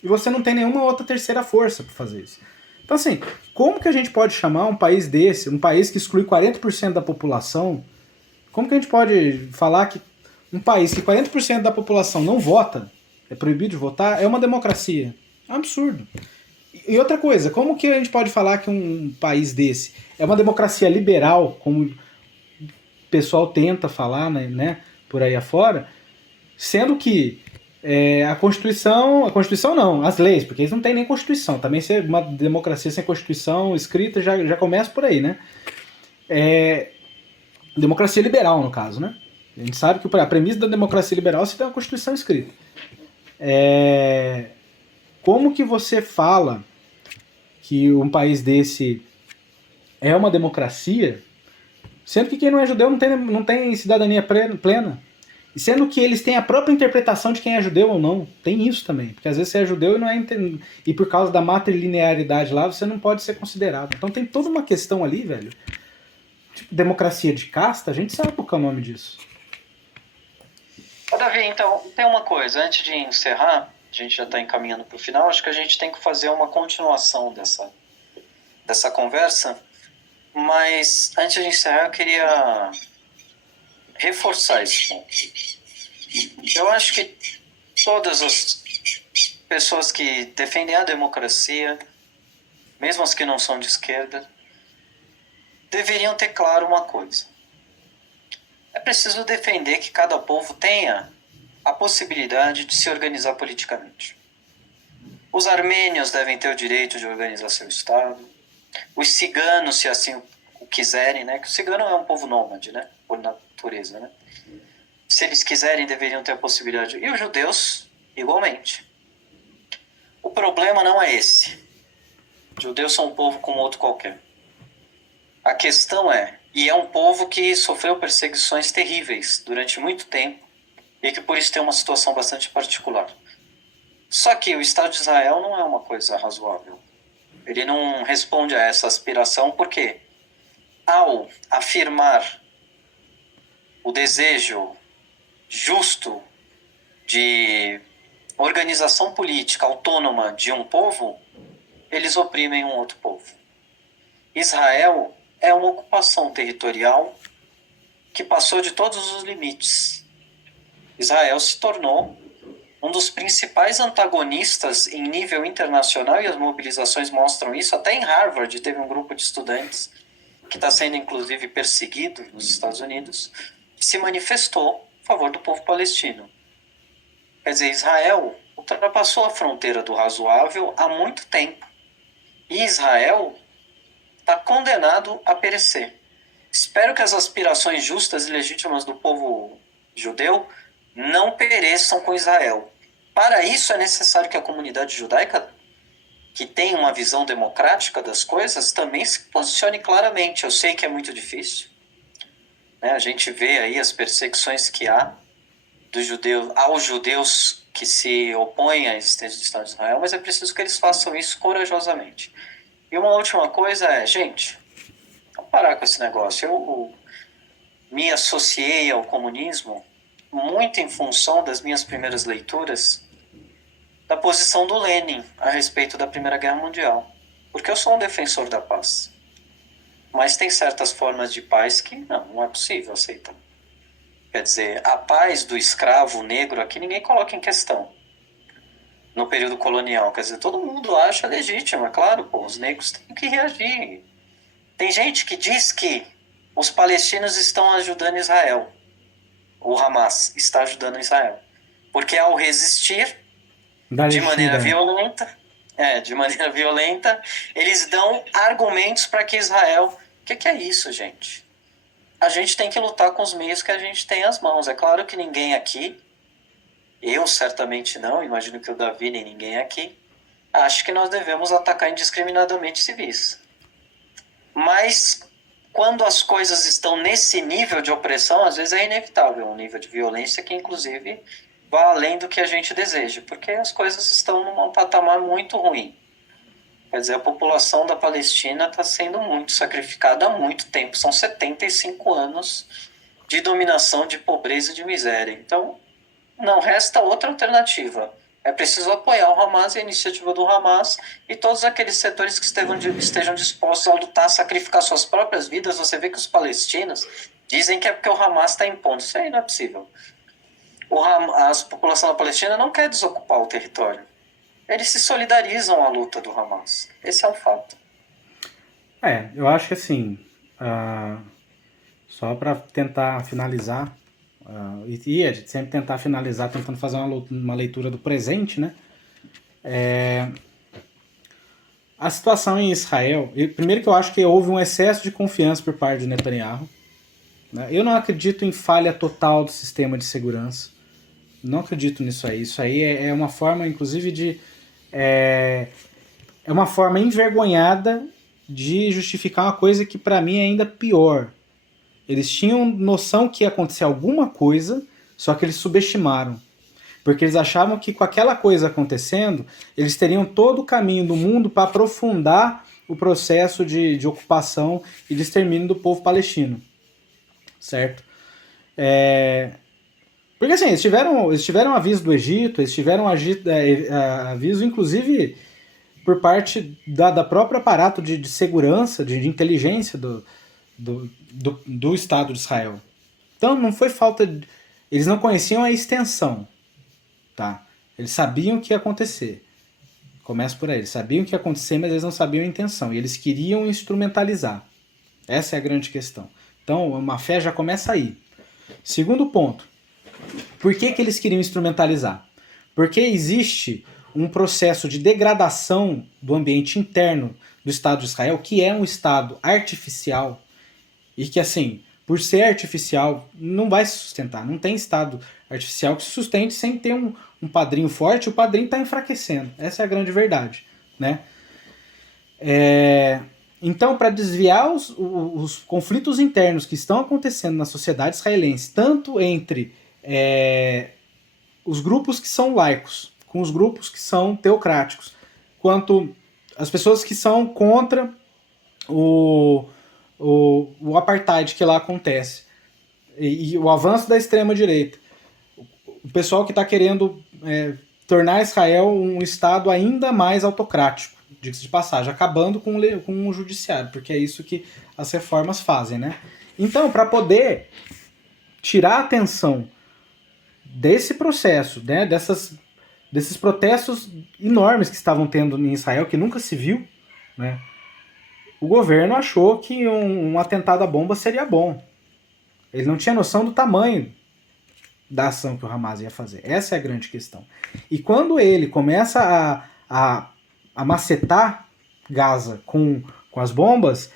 E você não tem nenhuma outra terceira força para fazer isso. Então, assim, como que a gente pode chamar um país desse, um país que exclui 40% da população, como que a gente pode falar que um país que 40% da população não vota, é proibido de votar, é uma democracia? É um absurdo. E outra coisa, como que a gente pode falar que um país desse é uma democracia liberal, como o pessoal tenta falar, né, por aí afora, sendo que a Constituição não, as leis, porque eles não têm nem Constituição, também ser uma democracia sem Constituição escrita já começa por aí, né? Democracia liberal, no caso, né? A gente sabe que a premissa da democracia liberal é você ter uma Constituição escrita. Como que você fala que um país desse é uma democracia, sendo que quem não é judeu não tem cidadania plena? E sendo que eles têm a própria interpretação de quem é judeu ou não. Tem isso também. Porque às vezes você é judeu e não é e por causa da matrilinearidade lá, você não pode ser considerado. Então tem toda uma questão ali, velho. Tipo, democracia de casta, a gente sabe qual é o nome disso. Davi, então, tem uma coisa. Antes de encerrar, a gente já está encaminhando para o final, acho que a gente tem que fazer uma continuação dessa conversa. Mas antes de encerrar, eu queria reforçar esse ponto. Eu acho que todas as pessoas que defendem a democracia, mesmo as que não são de esquerda, deveriam ter claro uma coisa. É preciso defender que cada povo tenha a possibilidade de se organizar politicamente. Os armênios devem ter o direito de organizar seu estado. Os ciganos, se assim o quiserem, né? Que o cigano é um povo nômade, né? Por natureza, né? Se eles quiserem, deveriam ter a possibilidade. E os judeus, igualmente. O problema não é esse. Os judeus são um povo como outro qualquer. A questão e é um povo que sofreu perseguições terríveis durante muito tempo e que por isso tem uma situação bastante particular. Só que o Estado de Israel não é uma coisa razoável. Ele não responde a essa aspiração porque, ao afirmar o desejo justo de organização política autônoma de um povo, eles oprimem um outro povo. Israel é uma ocupação territorial que passou de todos os limites. Israel se tornou um dos principais antagonistas em nível internacional, e as mobilizações mostram isso. Até em Harvard teve um grupo de estudantes que está sendo inclusive perseguido nos Estados Unidos, que se manifestou a favor do povo palestino. Quer dizer, Israel ultrapassou a fronteira do razoável há muito tempo. E Israel está condenado a perecer. Espero que as aspirações justas e legítimas do povo judeu não pereçam com Israel. Para isso é necessário que a comunidade judaica, que tem uma visão democrática das coisas, também se posicione claramente. Eu sei que é muito difícil, né? A gente vê aí as perseguições que há aos judeus que se opõem à existência do Estado de Israel, mas é preciso que eles façam isso corajosamente. E uma última coisa gente, vamos parar com esse negócio. Eu me associei ao comunismo muito em função das minhas primeiras leituras da posição do Lenin a respeito da Primeira Guerra Mundial. Porque eu sou um defensor da paz. Mas tem certas formas de paz que não é possível aceitar. Quer dizer, a paz do escravo negro aqui ninguém coloca em questão. No período colonial, quer dizer, todo mundo acha legítimo, é claro, pô, os negros têm que reagir. Tem gente que diz que os palestinos estão ajudando Israel. O Hamas está ajudando Israel. Porque ao resistir de maneira violenta, eles dão argumentos para que Israel... O que é isso, gente? A gente tem que lutar com os meios que a gente tem às mãos. É claro que ninguém aqui, eu certamente não, imagino que o Davi nem ninguém aqui, acho que nós devemos atacar indiscriminadamente civis. Mas quando as coisas estão nesse nível de opressão, às vezes é inevitável um nível de violência que inclusive vai além do que a gente deseja, porque as coisas estão num patamar muito ruim. Quer dizer, a população da Palestina está sendo muito sacrificada há muito tempo. São 75 anos de dominação, de pobreza e de miséria. Então, não resta outra alternativa. É preciso apoiar o Hamas e a iniciativa do Hamas e todos aqueles setores que estejam dispostos a lutar, a sacrificar suas próprias vidas. Você vê que os palestinos dizem que é porque o Hamas está impondo. Isso aí não é possível. A população da Palestina não quer desocupar o território. Eles se solidarizam à luta do Hamas. Esse é um fato. Eu acho que assim, só para tentar finalizar, e a gente sempre tentar finalizar tentando fazer uma leitura do presente, né? A situação em Israel, primeiro que eu acho que houve um excesso de confiança por parte de Netanyahu, né? Eu não acredito em falha total do sistema de segurança. Não acredito nisso aí. Isso aí é uma forma, inclusive, de... É uma forma envergonhada de justificar uma coisa que para mim é ainda pior. Eles tinham noção que ia acontecer alguma coisa, só que eles subestimaram. Porque eles achavam que com aquela coisa acontecendo, eles teriam todo o caminho do mundo para aprofundar o processo de ocupação e de extermínio do povo palestino. Certo? Porque assim, eles tiveram aviso do Egito, eles tiveram aviso, inclusive, por parte da próprio aparato de segurança, de inteligência do Estado de Israel. Então não foi falta... Eles não conheciam a extensão. Tá? Eles sabiam o que ia acontecer. Começa por aí. Eles sabiam o que ia acontecer, mas eles não sabiam a intenção. E eles queriam instrumentalizar. Essa é a grande questão. Então, uma fé já começa aí. Segundo ponto. Por que eles queriam instrumentalizar? Porque existe um processo de degradação do ambiente interno do Estado de Israel, que é um Estado artificial, e que, assim, por ser artificial, não vai se sustentar. Não tem Estado artificial que se sustente sem ter um padrinho forte. O padrinho está enfraquecendo. Essa é a grande verdade, né? Então, para desviar os conflitos internos que estão acontecendo na sociedade israelense, tanto entre os grupos que são laicos, com os grupos que são teocráticos, quanto as pessoas que são contra o apartheid que lá acontece, e o avanço da extrema-direita, o pessoal que está querendo tornar Israel um Estado ainda mais autocrático, diga-se de passagem, acabando com o judiciário, porque é isso que as reformas fazem, né? Então, para poder tirar a atenção desse processo, né, desses protestos enormes que estavam tendo em Israel, que nunca se viu, né, o governo achou que um atentado à bomba seria bom. Ele não tinha noção do tamanho da ação que o Hamas ia fazer. Essa é a grande questão. E quando ele começa a macetar Gaza com as bombas,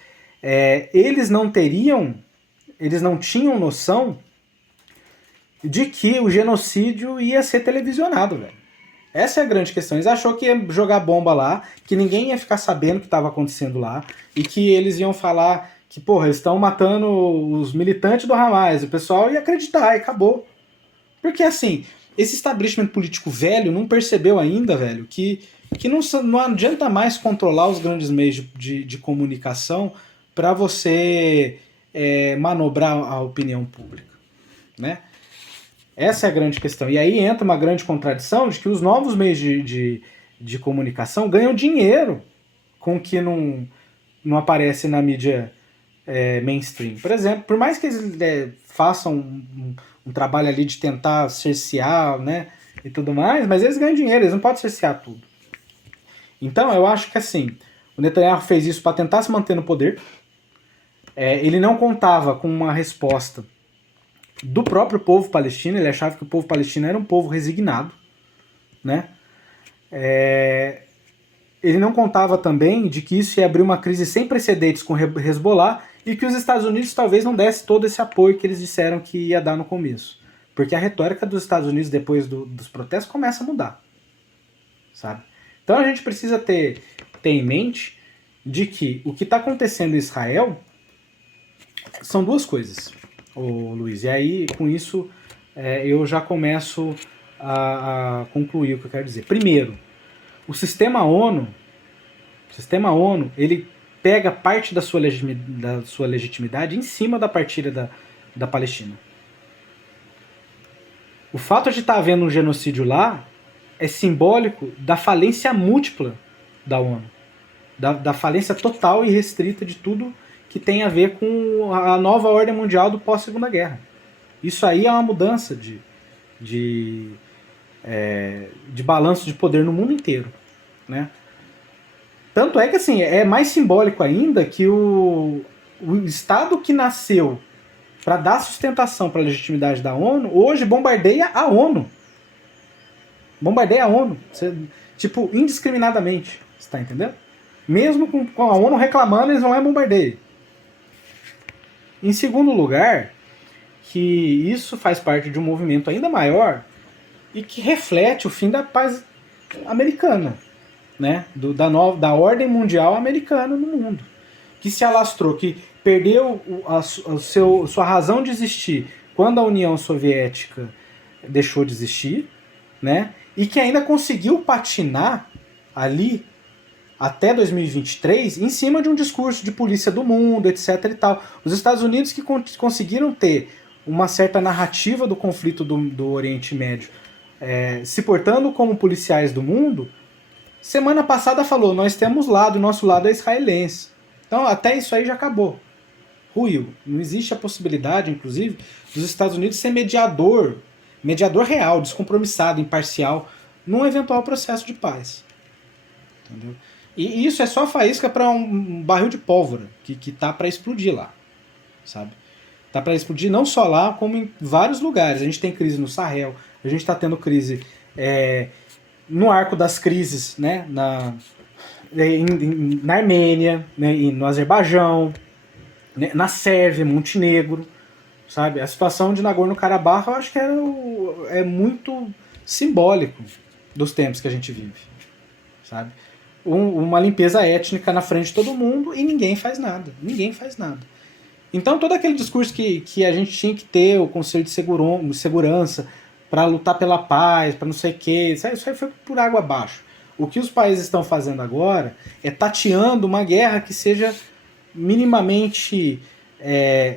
eles não tinham noção de que o genocídio ia ser televisionado, velho. Essa é a grande questão. Eles acharam que ia jogar bomba lá, que ninguém ia ficar sabendo o que estava acontecendo lá, e que eles iam falar que, porra, eles estão matando os militantes do Hamas. O pessoal ia acreditar, e acabou. Porque, assim, esse establishment político velho não percebeu ainda, velho, que não adianta mais controlar os grandes meios de comunicação para você manobrar a opinião pública, né? Essa é a grande questão. E aí entra uma grande contradição de que os novos meios de comunicação ganham dinheiro com o que não aparece na mídia mainstream. Por exemplo, por mais que eles façam um trabalho ali de tentar cercear, né, e tudo mais, mas eles ganham dinheiro, eles não podem cercear tudo. Então, eu acho que assim, o Netanyahu fez isso para tentar se manter no poder. Ele não contava com uma resposta do próprio povo palestino, ele achava que o povo palestino era um povo resignado, né? Ele não contava também de que isso ia abrir uma crise sem precedentes com o Hezbollah e que os Estados Unidos talvez não desse todo esse apoio que eles disseram que ia dar no começo. Porque a retórica dos Estados Unidos depois dos protestos começa a mudar, sabe? Então a gente precisa ter em mente de que o que está acontecendo em Israel são duas coisas, Luiz. E aí, com isso, eu já começo a concluir o que eu quero dizer. Primeiro, o sistema ONU, ele pega parte da sua legitimidade em cima da partilha da Palestina. O fato de estar havendo um genocídio lá é simbólico da falência múltipla da ONU. Da falência total e restrita de tudo que tem a ver com a nova ordem mundial do pós-Segunda Guerra. Isso aí é uma mudança de balanço de poder no mundo inteiro, né? Tanto é que assim, é mais simbólico ainda que o Estado que nasceu para dar sustentação para a legitimidade da ONU, hoje bombardeia a ONU. Bombardeia a ONU. Tipo, indiscriminadamente. Você está entendendo? Mesmo com a ONU reclamando, eles vão lá e bombardeiam. Em segundo lugar, que isso faz parte de um movimento ainda maior e que reflete o fim da paz americana, né? Da ordem mundial americana no mundo, que se alastrou, que perdeu sua razão de existir quando a União Soviética deixou de existir, né? E que ainda conseguiu patinar ali até 2023 em cima de um discurso de polícia do mundo, etc. e tal. Os Estados Unidos que conseguiram ter uma certa narrativa do conflito do Oriente Médio, se portando como policiais do mundo, semana passada falou, nós temos lado, o nosso lado é israelense. Então até isso aí já acabou. Ruiu. Não existe a possibilidade, inclusive, dos Estados Unidos ser mediador real, descompromissado, imparcial, num eventual processo de paz. Entendeu? E isso é só faísca para um barril de pólvora que tá para explodir lá, sabe? Tá para explodir não só lá, como em vários lugares. A gente tem crise no Sahel, a gente está tendo crise no arco das crises, né? Na Armênia, né? No Azerbaijão, né? Na Sérvia, Montenegro, sabe? A situação de Nagorno-Karabakh eu acho que é muito simbólico dos tempos que a gente vive, sabe? Uma limpeza étnica na frente de todo mundo e ninguém faz nada. Ninguém faz nada. Então todo aquele discurso que a gente tinha que ter o Conselho de Segurança para lutar pela paz, para não sei o quê, isso aí foi por água abaixo. O que os países estão fazendo agora é tateando uma guerra que seja minimamente,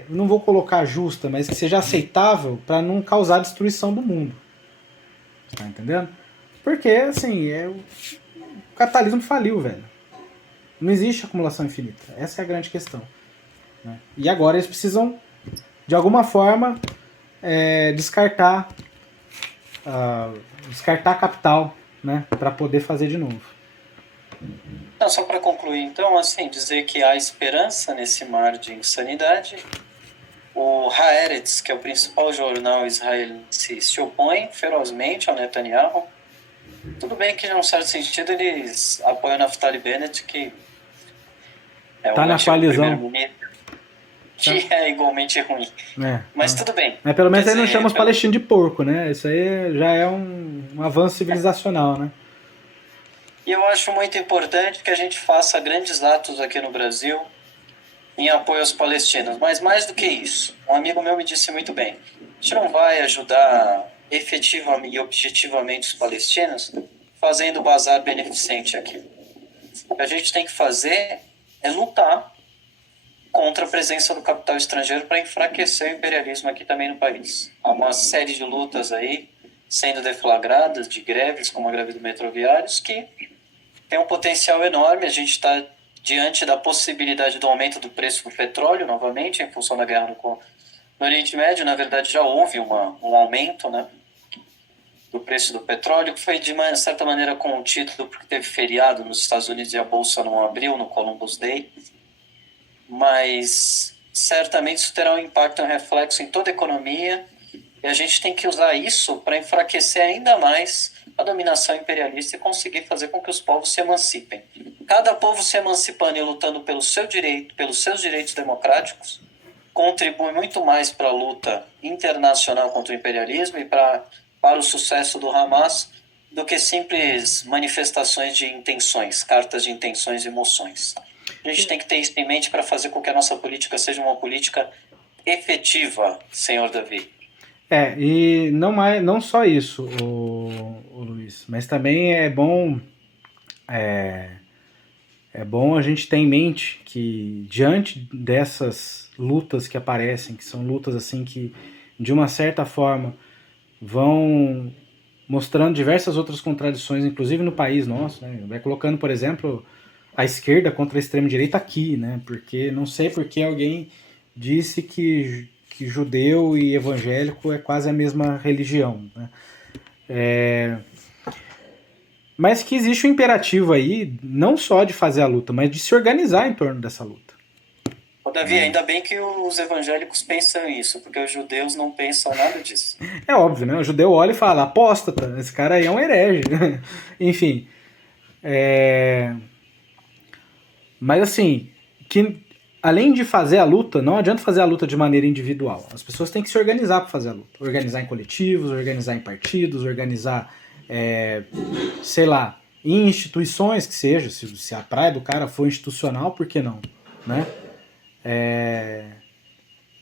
não vou colocar justa, mas que seja aceitável para não causar destruição do mundo. Tá entendendo? Porque, assim, o capitalismo faliu, velho. Não existe acumulação infinita. Essa é a grande questão, né? E agora eles precisam, de alguma forma, descartar capital, né, para poder fazer de novo. Não, só para concluir, então, assim, dizer que há esperança nesse mar de insanidade. O Haaretz, que é o principal jornal israelense, se opõe ferozmente ao Netanyahu. Tudo bem que, num certo sentido, eles apoiam Naftali Bennett, que é tá o na coalizão, primeiro-ministro, que é igualmente ruim. Mas tudo bem. Mas pelo menos ele não chama os palestinos de porco, né? Isso aí já é um avanço civilizacional, né? E eu acho muito importante que a gente faça grandes atos aqui no Brasil em apoio aos palestinos. Mas mais do que isso, um amigo meu me disse muito bem, a gente não vai ajudar efetivamente e objetivamente os palestinos fazendo bazar beneficente aqui. O que a gente tem que fazer é lutar contra a presença do capital estrangeiro para enfraquecer o imperialismo aqui também no país. Há uma série de lutas aí sendo deflagradas, de greves, como a greve do Metroviários, que tem um potencial enorme. A gente está diante da possibilidade do aumento do preço do petróleo novamente, em função da guerra no Oriente Médio. Na verdade, já houve um aumento, né, do preço do petróleo, que foi de uma certa maneira contido porque teve feriado nos Estados Unidos e a bolsa não abriu no Columbus Day. Mas certamente isso terá um impacto, um reflexo em toda a economia, e a gente tem que usar isso para enfraquecer ainda mais a dominação imperialista e conseguir fazer com que os povos se emancipem. Cada povo se emancipando e lutando pelo seu direito, pelos seus direitos democráticos, contribui muito mais para a luta internacional contra o imperialismo e para o sucesso do Hamas do que simples manifestações de intenções, cartas de intenções e moções. A gente tem que ter isso em mente para fazer com que a nossa política seja uma política efetiva, senhor Davi. E não só isso, o Luiz, mas também é bom a gente ter em mente que diante dessas lutas que aparecem, que são lutas assim que de uma certa forma vão mostrando diversas outras contradições, inclusive no país nosso, né? Vai colocando, por exemplo, a esquerda contra a extrema-direita aqui, né? Porque não sei porque alguém disse que judeu e evangélico é quase a mesma religião, né? Mas que existe um imperativo aí, não só de fazer a luta, mas de se organizar em torno dessa luta. Ô Davi, ainda bem que os evangélicos pensam isso, porque os judeus não pensam nada disso. É óbvio, né? O judeu olha e fala, apóstata, esse cara aí é um herege. Enfim. Mas assim, que além de fazer a luta, não adianta fazer a luta de maneira individual. As pessoas têm que se organizar para fazer a luta. Organizar em coletivos, organizar em partidos, organizar, sei lá, em instituições que seja. Se a praia do cara for institucional, por que não? Né?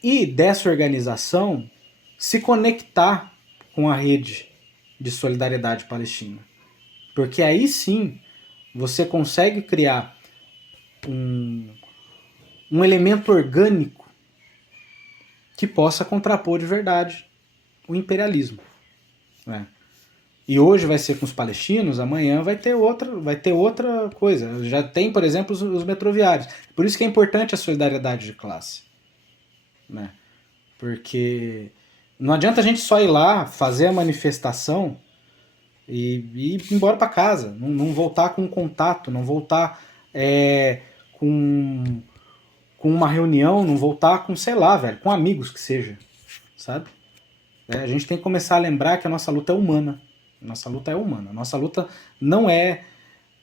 E dessa organização se conectar com a rede de solidariedade palestina. Porque aí sim você consegue criar um elemento orgânico que possa contrapor de verdade o imperialismo. Né? E hoje vai ser com os palestinos, amanhã vai ter outra coisa. Já tem, por exemplo, os metroviários. Por isso que é importante a solidariedade de classe. Né? Porque não adianta a gente só ir lá, fazer a manifestação e ir embora para casa. Não voltar com contato, não voltar com uma reunião, não voltar com, sei lá, velho, com amigos que seja, sabe? A gente tem que começar a lembrar que a nossa luta é humana. Nossa luta é humana. Nossa luta não é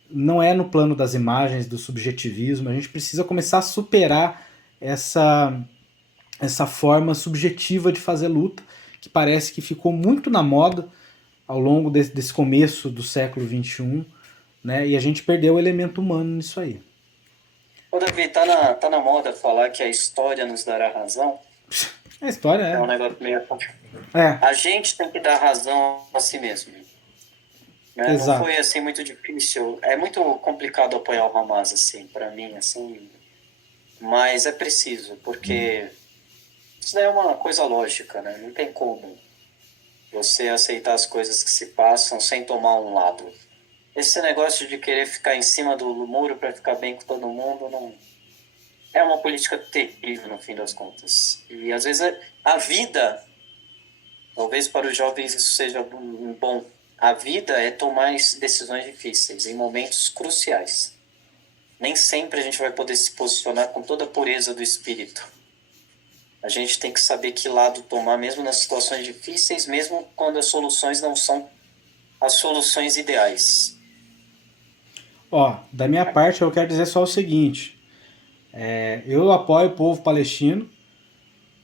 no plano das imagens, do subjetivismo. A gente precisa começar a superar essa forma subjetiva de fazer luta, que parece que ficou muito na moda ao longo desse começo do século XXI, né? E a gente perdeu o elemento humano nisso aí. Ô Davi, tá na moda falar que a história nos dará razão? A história É um negócio meio... É. A gente tem que dar razão a si mesmo. Né? Não foi assim muito difícil. É muito complicado apoiar o Hamas, assim, pra mim, assim. Mas é preciso, porque isso daí é uma coisa lógica, né? Não tem como você aceitar as coisas que se passam sem tomar um lado. Esse negócio de querer ficar em cima do muro para ficar bem com todo mundo não é uma política terrível no fim das contas. E às vezes a vida, talvez para os jovens isso seja bom, a vida é tomar decisões difíceis em momentos cruciais. Nem sempre a gente vai poder se posicionar com toda a pureza do espírito. A gente tem que saber que lado tomar, mesmo nas situações difíceis, mesmo quando as soluções não são as soluções ideais. Da minha parte eu quero dizer só o seguinte, eu apoio o povo palestino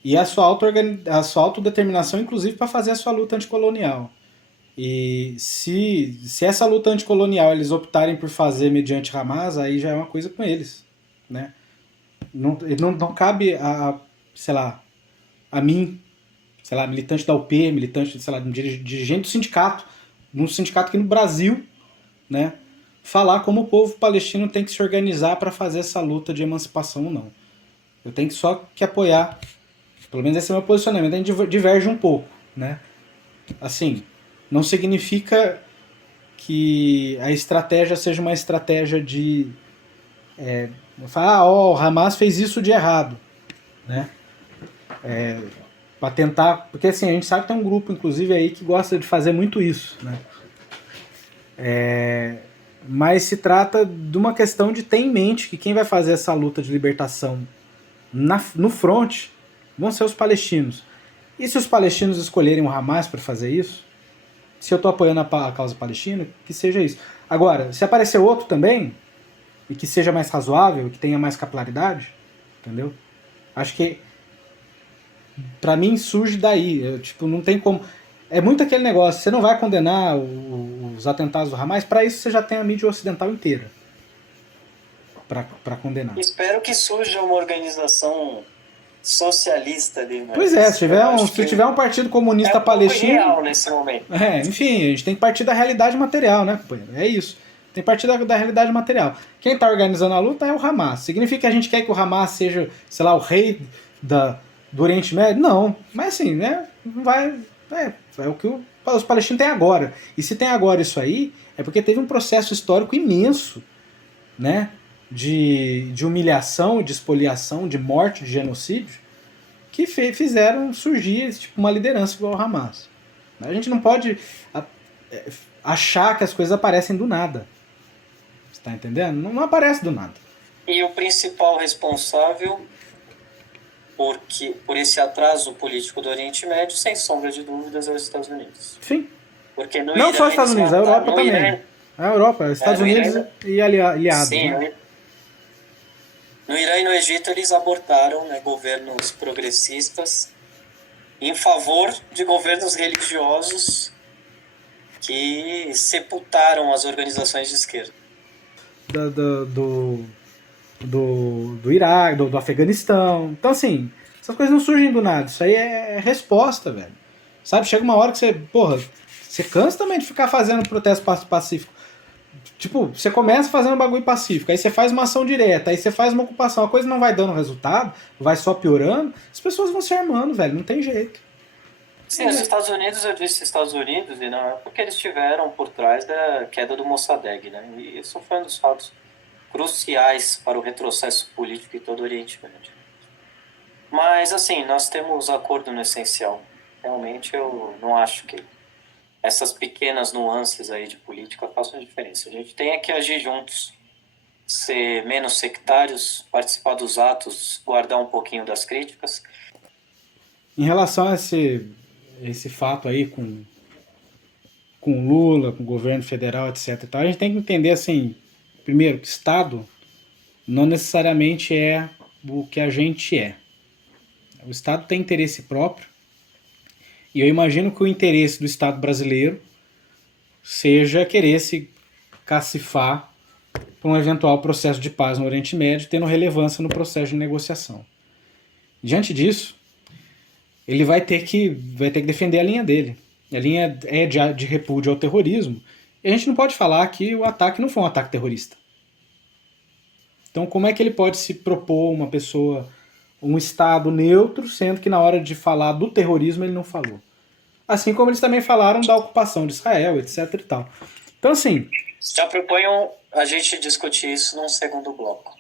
e a sua autodeterminação, inclusive, para fazer a sua luta anticolonial. E se essa luta anticolonial eles optarem por fazer mediante Hamas, aí já é uma coisa com eles. Né? Não cabe a mim, sei lá, militante da UP, militante, sei lá, dirigente do sindicato, num sindicato aqui no Brasil, né? Falar como o povo palestino tem que se organizar para fazer essa luta de emancipação ou não. Eu tenho que só que apoiar. Pelo menos esse é o meu posicionamento. A gente diverge um pouco, né? Assim, não significa que a estratégia seja uma estratégia de falar, o Hamas fez isso de errado, né? Para tentar, porque assim, a gente sabe que tem um grupo, inclusive, aí que gosta de fazer muito isso, né? Mas se trata de uma questão de ter em mente que quem vai fazer essa luta de libertação no front vão ser os palestinos. E se os palestinos escolherem o Hamas para fazer isso, se eu estou apoiando a causa palestina, que seja isso. Agora, se aparecer outro também, e que seja mais razoável, que tenha mais capilaridade, entendeu? Acho que pra mim surge daí. Tipo, não tem como. É muito aquele negócio, você não vai condenar os atentados do Hamas, para isso você já tem a mídia ocidental inteira para condenar. Espero que surja uma organização socialista ali, né? Pois é, se tiver um partido comunista palestino. Real nesse momento. Enfim, a gente tem que partir da realidade material, né, companheiro? É isso. Tem que partir da realidade material. Quem está organizando a luta é o Hamas. Significa que a gente quer que o Hamas seja, sei lá, o rei do Oriente Médio? Não. Mas assim, né? Vai. É o que os palestinos têm agora. E se tem agora isso aí, é porque teve um processo histórico imenso, né? De humilhação, de expoliação, de morte, de genocídio, que fizeram surgir tipo, uma liderança igual ao Hamas. A gente não pode achar que as coisas aparecem do nada. Você tá entendendo? Não aparece do nada. E o principal responsável por esse atraso político do Oriente Médio, sem sombra de dúvidas, é os Estados Unidos. Sim. Porque no não Irã, só os Estados Unidos, a Europa também. Irã, a Europa, os Estados Unidos Irã, e aliados. Sim, né? No Irã e no Egito eles abortaram, né, governos progressistas em favor de governos religiosos que sepultaram as organizações de esquerda. Do Iraque, do Afeganistão. Então, assim, essas coisas não surgem do nada. Isso aí é resposta, velho. Sabe? Chega uma hora que você cansa também de ficar fazendo protesto pacífico. Tipo, você começa fazendo um bagulho pacífico, aí você faz uma ação direta, aí você faz uma ocupação, a coisa não vai dando resultado, vai só piorando, as pessoas vão se armando, velho, não tem jeito. Sim, os Estados Unidos, eu disse Estados Unidos, e não é porque eles estiveram por trás da queda do Mossadegh, né? E isso foi um dos fatos cruciais para o retrocesso político em todo o Oriente Médio. Mas, assim, nós temos acordo no essencial. Realmente, eu não acho que essas pequenas nuances aí de política façam diferença. A gente tem que agir juntos, ser menos sectários, participar dos atos, guardar um pouquinho das críticas. Em relação a esse fato aí com Lula, com o governo federal, etc. A gente tem que entender, assim, primeiro, que Estado não necessariamente é o que a gente é. O Estado tem interesse próprio, e eu imagino que o interesse do Estado brasileiro seja querer se cacifar para um eventual processo de paz no Oriente Médio, tendo relevância no processo de negociação. Diante disso, ele vai ter que defender a linha dele. A linha é de repúdio ao terrorismo, e a gente não pode falar que o ataque não foi um ataque terrorista. Então, como é que ele pode se propor uma pessoa, um Estado neutro, sendo que na hora de falar do terrorismo ele não falou? Assim como eles também falaram da ocupação de Israel, etc. e tal. Então, assim... Já proponho a gente discutir isso num segundo bloco.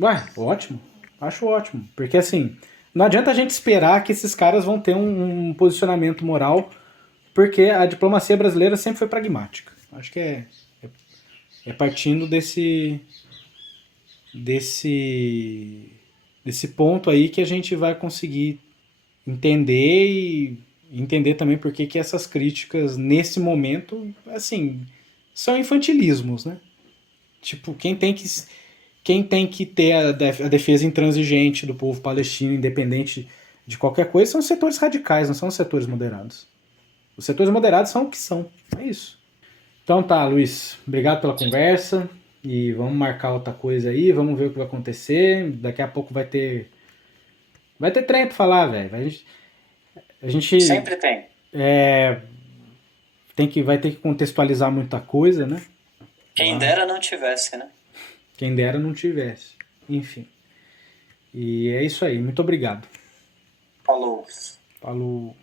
Ué, ótimo. Acho ótimo. Porque, assim, não adianta a gente esperar que esses caras vão ter um posicionamento moral, porque a diplomacia brasileira sempre foi pragmática. Acho que é partindo desse ponto aí que a gente vai conseguir entender e entender também por que essas críticas nesse momento, assim, são infantilismos, né? Tipo, quem tem que ter a defesa intransigente do povo palestino, independente de qualquer coisa, são os setores radicais, não são os setores moderados. Os setores moderados são o que são. É isso. Então tá, Luiz. Obrigado pela conversa. E vamos marcar outra coisa aí, vamos ver o que vai acontecer. Daqui a pouco vai ter trem pra falar, velho. A gente sempre tem. Vai ter que contextualizar muita coisa, né? Quem dera não tivesse, né? Quem dera não tivesse. Enfim. E é isso aí. Muito obrigado. Falou. Falou.